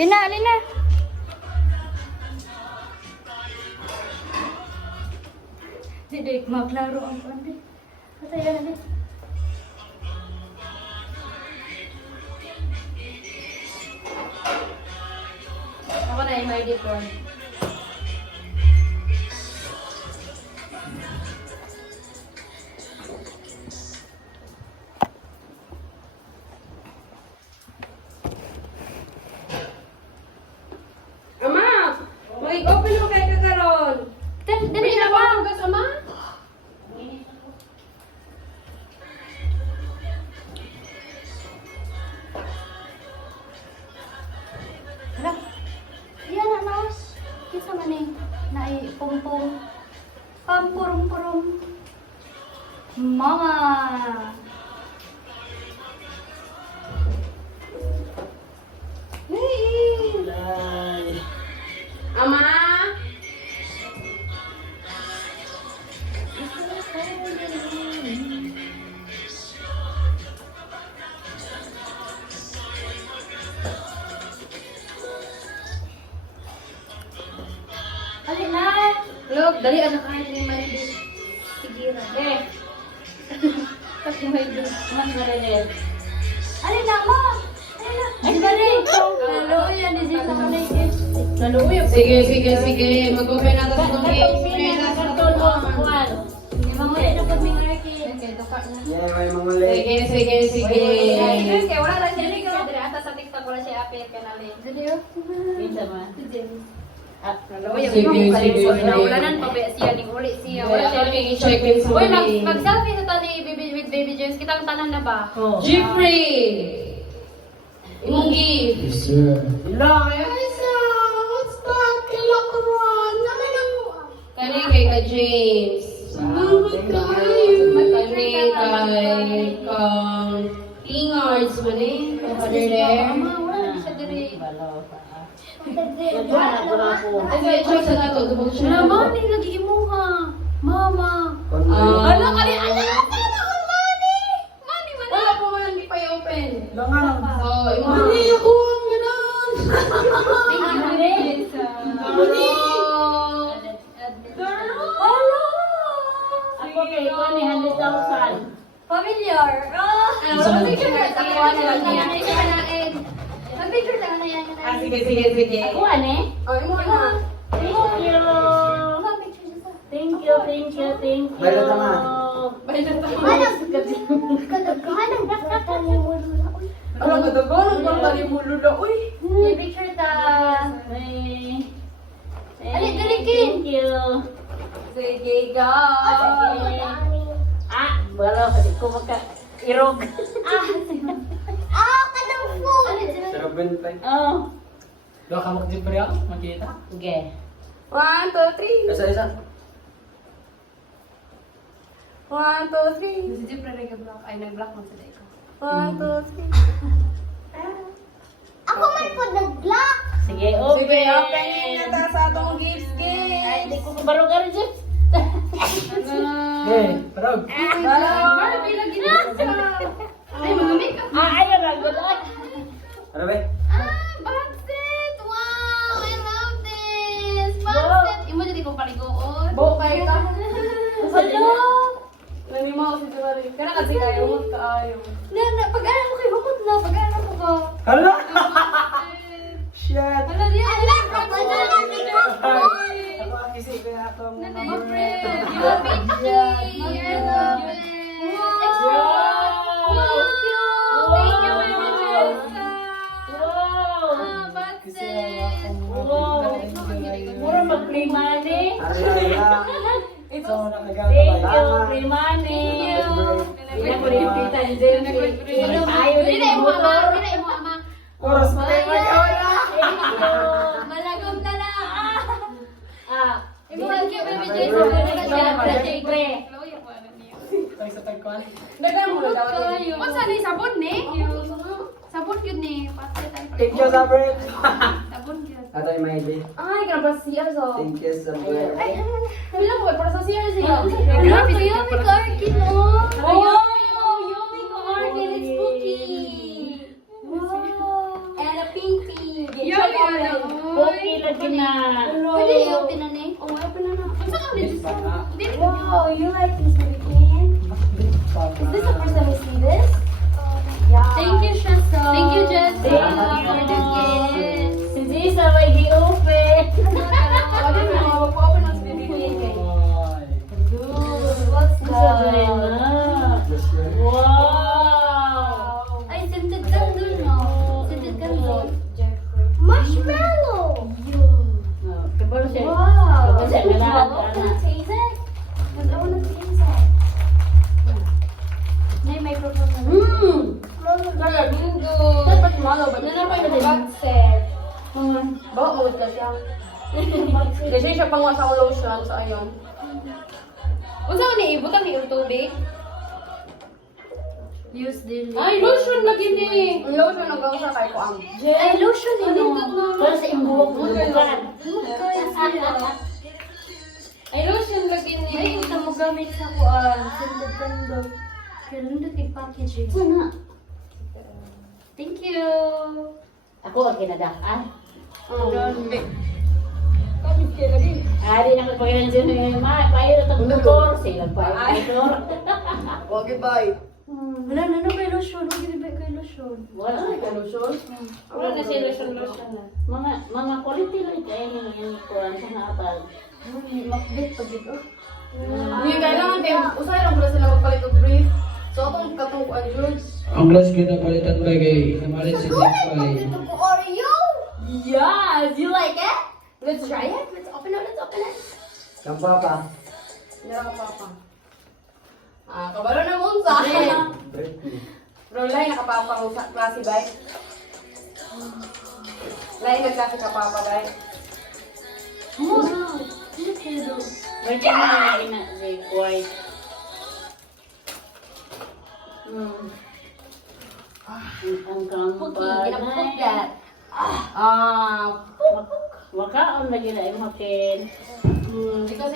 Lina, Lina. Hindi, maglaro ang pandi. Patay na din. Ako na yung ID ko. Ama! Mag-open mo kay kakaroon. Dali na ba? Hugas, ama? Hala. Yan na, Naos. Kisa man eh. Nai-pum-pum. Pam-purum-purum. Mama! Hey! Ama! Alin na! Look, dali anak kain ni Maridin. Sigira. Eh. Kasi Maridin. Mas Maridin. Alin na, ma! Alin na! Ay, dali! Hello, yan. Is it naman na yun? Naluwi. Sige, sige, sige. Mag-open na tayo ng game. Open na sa tulong. Hindi mo ulit na pag may maraki. Okay, doka na. Yeah, may mga leg. Sige, sige, sige. Kaya wala lang siya rin ko. Dali, ata sa TikTok wala siya apir ka na rin. Dali, oh. Minsan man. Si James. Naluwi. Sige, sige, sige. Naulanan pa ba siya, ning uli siya. Wala siya. check in sa Uy, mali. mag-selfie sa tani with Baby James. Kitang tanan na ba? Jeffrey! Imong gift. Yes, sir. Liza! What's that? Kilakaran! Naman ako. Kani kay ka James. Salamat kayo. Kani kay Ingards man eh. Kay Father there. Mama, wala siya diri. Ay, check sa nato. Dubog siya. Mama, ni lagi imuha. Mama. Ah. Ala, kani, ala, sana ko, mani. Mani, mani. Wala po man, hindi pa i-open. Langan. So, imo. Mani ako ang ganon. Mani. Ako kay ko ni 100,000. Familiar. Mag-picture na sa kuha na lang yan. Mag-picture na lang yan. Ah, sige, sige, sige. Ako, ane? Oh, imo na. Thank you. Thank you, thank you, thank you. Bayad naman. Bayad na. Kadaghanan na ni mo lula. Ano ka to? Ano ba tali mo lula? Uy. May picture ta. Ali, dalikin. Thank you. Sige, go. Wala, hindi ko maka-irog. Kanang food. Pero bentay. Oh, Doon ka mag-jipre ako, makita. okay. 1, 2, 3. Isa-isa. 1, 2, 3. Si Jeep na nag-block. Ay, nag-block mo sa day ko. 1, 2, 3. Ako man po nag-block. Sige, open. Sige, opening na ta sa atong gifts, Ay, hindi guys. ko kabaro ka rin, Jeff. Okay, parang. Barbie lagi na. Ay, mami ka. Ayun lang, good luck. Ano ba? Boxset! Wow! I love this! Boxset! Imo jadi kong paligoon. Bukay ka. Hello! Nanimaw si Jewelry. Kaya kasi kayo, magkaayo. Pag-aral mo kay Bukod na. Pag-aral mo ba? Hala! Shit! Hala, di ala! Kapala natin ko! Ako ang isip ko na ako. Nanay friend! You are Mickey! I love it! Wow! Thank you, Mama Jessa! Wow. Boxset! Wow. Mura mag-free money. So, Thank you, free money. Hindi ko rin kita ni Jen. Ayaw Hindi din na imo, mo. ama! Hindi na imo, ama! Oras pa tayo mag-awala! Thank you. Malagom na na! Imo Thank you, Baby Jessa! Siyempre. Tayo sa tagkuhan. Dagan mo na daw. What's ni sabon ni? Sabon yun ni. Pati tayo. Thank you, Sabret! Sabon yun. Ato yung may day. Ay, kanapa siya, so. Thank you, Sabret. Bilang mo, para sa siya siya. Grabe, yummy Clarkin, oh! Oh! Yummy Clarkin, it's spooky! Wow! And a pinky. Yummy na. Pwede i-open na ni. Oh, open na na. Unsa ka ulit? Wow, you like this hurricane? Is this the first time you see this? Yeah. Thank you, Shasta. Thank you, Jess. Thank you. For the gift. Si Zisa may gi-open. Wala na, mag-open ang hurricane. What's Sa that? na. Wow. Ay, scented candle, no? Scented candle. Marshmallow! Kabalo siya. Wow! Kabalo siya. Can I taste it? Because I want to taste it. May microphone na. Dapat malo ba? Nanapay na bagset. Bawa mo ka siya. Kasi siya pang sa lotion sa ayon. Unsa man ni ibutang ni tubig? Use daily. Ay, lotion lagi ni. Lotion ang gawsa kay ko am. Ay, lotion yun. Para sa imbuhok mo bukan. Ay, lotion lagi ni. Ay, ito mo gamit sa kuan. Scented candle. Kaya nandun yung packaging. Sana. Thank you. Ako ang kinadaan. Ari na ko pagyan din ni ma, payo ta motor, sila pa motor. Okay, bye. Wala na kay lotion. Huwag yung ibig kay lotion. Wala Ay, lotion. Wala na siya lotion na. mga quality lang kay ni ko ang sa apal. Makbit pag ito. Hindi kailangan din. Usay lang pala sila magpalit og brief. So, itong katungkuan yun. Ang glass ginapalitan ba kay namalit si Nepal? Oreo! Yes! You like it? Let's try it. Let's open it. Let's open it. Kampapa. Nira ka papa. Kabalo na mo sa akin. Bro, lain nakapapa mo sa klase, bay. Lain na klase kapapa, bay. Wow! Look at it. Berarti na ina si white. Ang kampal. Ginapupok that. Wakaon lagi na imakin. Di kasi